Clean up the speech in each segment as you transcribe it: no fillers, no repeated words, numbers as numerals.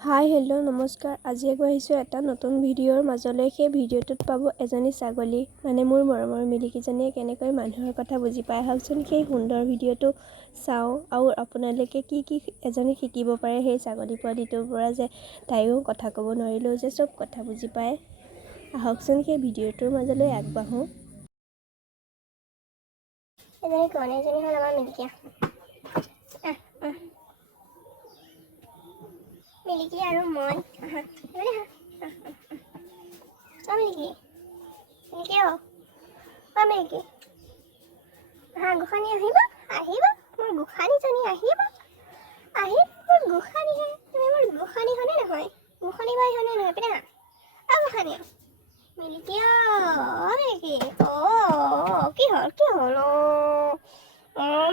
Hi hello' নমস্কাৰ। আজি আগবাঢ়িছোঁ এটা নতুন ভিডিঅ'ৰ মাজলৈ। সেই ভিডিঅ'টোত পাব এজনী ছাগলী মানে মোৰ মৰমৰ মিলিকিজনীয়ে কেনেকৈ মানুহৰ কথা বুজি পায়। আহকচোন সেই সুন্দৰ ভিডিঅ'টো চাওঁ আৰু আপোনালোকে কি এজনী শিকিব পাৰে সেই ছাগলী পোৱালিটোৰ পৰা, যে তাইও কথা ক'ব নোৱাৰিলেও যে চব কথা বুজি পায়। আহকচোন সেই ভিডিঅ'টোৰ মাজলৈ আগবাঢ়োঁ। এজনী কোন এজনী হ'ল আমাৰ মিলিকিয়া। মিলিকি আৰু মই মিলিকি মিলিকি মিলিকি গোসাঁনী আহিবা মোৰ গোসাঁনীজনী আহিবা মোৰ গোসাঁনীহে। তুমি মোৰ গোসাঁনী হনে নহয়? গোসাঁনী বাই হনে নহয়? পিনে গোসাঁনী মিলিকি মিলিকি কি হ'ল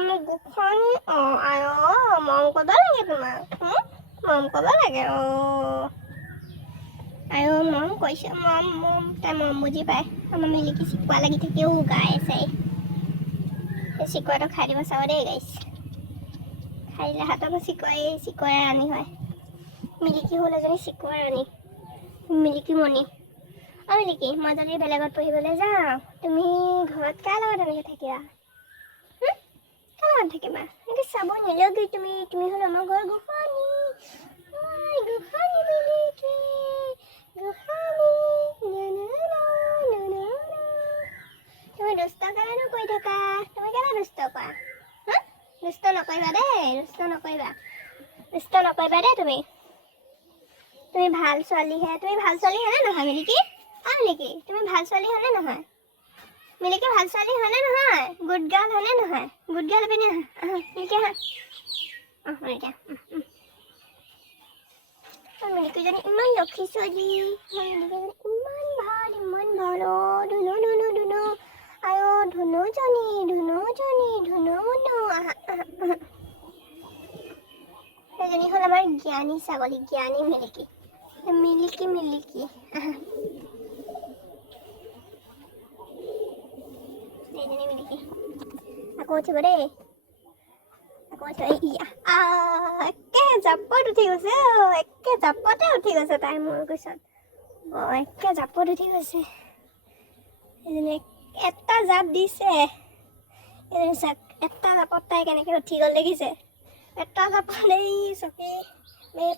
মোক গোসাঁনী মৰম কৰিব লাগে তোমাক। মৰম কৰিব লাগে মৰম কৰিছে। মৰম তাই মৰম বুজি পায়। আমাৰ মিলিকি চিকুৰা লাগি থাকেও গাই চাই। সেই চিকুৰাটো খাই দিব চাব দেই গাইছ। খাই দিলে হাততো চিকুৰাই ৰাণী হয়। মিলিকি হ'ল এজনী চিকুৰা ৰাণী, মিলিকি মণি। মিলিকি মই যদি বেলেগত পঢ়িবলৈ যাওঁ, তুমি ঘৰত কাৰ লগত এনেকৈ থাকিবা? কাৰ লগত থাকিবা? এনেকৈ চাব নিলগি তুমি হ'ল আমাৰ ঘৰৰ গোসাঁনী। গোসাঁনী মিলিকি গোসাঁনী। তুমি দুষ্ট কাৰণেনো কৰি থাকা। তুমি কেলে দুষ্ট কৰা? দুষ্ট নকৰিবা দেই, দুষ্ট নকৰিবা দেই। তুমি ভাল ছোৱালীহে। তুমি ভাল ছোৱালী হয়নে নহয় মিলিকি? মিলিকি তুমি ভাল ছোৱালী হয়নে নহয়? মিলিকি ভাল ছোৱালী হয়নে নহয়? গুড গাৰ্ল হয়নে নহয়? গুড গাৰ্ল পিনে মিলিকি মিলিকি মিলিকিজনী ইমান লক্ষী ছোৱালী। মিলিকিজনী ইমান ভাল ধুনু ধুনুজনী এজনী হ'ল আমাৰ জ্ঞানী ছাগলী, জ্ঞানী মিলিকি। মিলিকি এইজনী মিলিকি আকৌ উঠিব দেই। একে জাপত উঠি গৈছে। একে জাপতে উঠি গৈছে তাই মোৰ কৈছত। একে জাপত উঠি গৈছে। এজনী এটা জাপ দিছে। এজনী চাক এটা জাপত তাই কেনেকৈ উঠি গ'ল দেখিছে? এটা জাপত এই চকী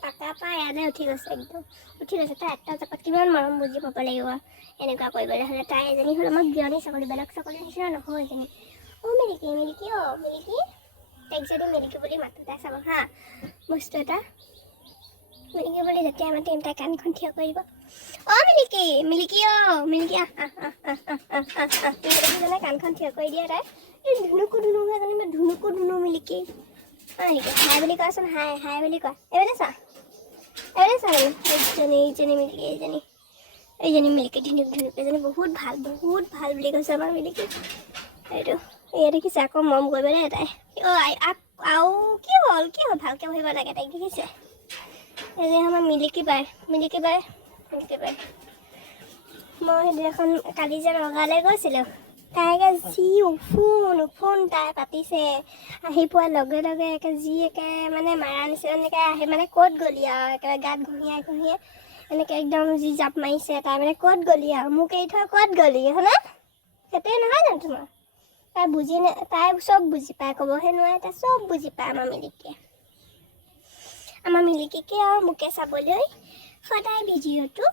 পাকাৰ পৰা ইয়ালৈ উঠি গৈছে। একদম উঠি গৈছে। তাই এটা জাপত কিমান মৰম বুজি পাব লাগিব এনেকুৱা কৰিবলৈ হ'লে। তাই এজনী হ'ল আমাৰ জ্ঞানী ছাগলী, বেলেগ ছাগলীৰ নিচিনা নহয় এজনী। মিলিকি মিলিকি তাইক যদি মিলিকি বুলি মাতো, তাই চাব হা বস্তু এটা। মিলিকি বুলি যেতিয়া মাতিম তাই কাণখন থিয় কৰিব। মিলিকি মিলিকি মিলিকিজনে কাণখন থিয় কৰি দিয়ে। তাই এই ধুনুকু ধুনু মিলিকি মিলিকি হাই বুলি কোৱাচোন। হাই বুলি কোৱা। এইজনী চা এইজনী মিলিকি এইজনী মিলিকি ধুনুক এজনী বহুত ভাল বুলি কৈছে আমাৰ মিলিকি। এইটো এয়া দেখিছে আকৌ মৰম কৰিব দেই তাই। আৰু কি হ'ল ভালকৈ বহিব লাগে তাইক দেখিছে? এই যে আমাৰ মিলিকি বাই মই সেইদিনাখন কালি যে নগাঁৱলৈ গৈছিলোঁ, তাইকে যি উফোন তাই পাতিছে। আহি পোৱাৰ লগে লগে একে মানে মাৰা নিচিনাকৈ আহি মানে ক'ত গ'লি আৰু একেবাৰে গাত ঘঁহিয়াই এনেকৈ একদম যি জাপ মাৰিছে। তাই মানে ক'ত গ'লি আৰু মোক এৰি থৈ ক'ত গ'লি হয়নে? সেইটোৱে নহয় জানো তোমাৰ? তাই চব বুজি পায়, ক'বহে নোৱাৰে। তাই চব বুজি পায় আমাৰ মিলিকিয়ে। আমাৰ মিলিকিকে আৰু মোকে চাবলৈ সদায় ভিডিঅ'টো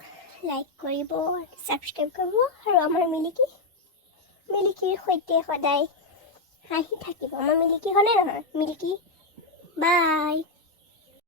লাইক কৰিব, ছাবস্ক্ৰাইব কৰিব আৰু আমাৰ মিলিকিৰ সৈতে সদায় হাঁহি থাকিব। আমাৰ মিলিকি হয়নে নহয়? মিলিকি বাই।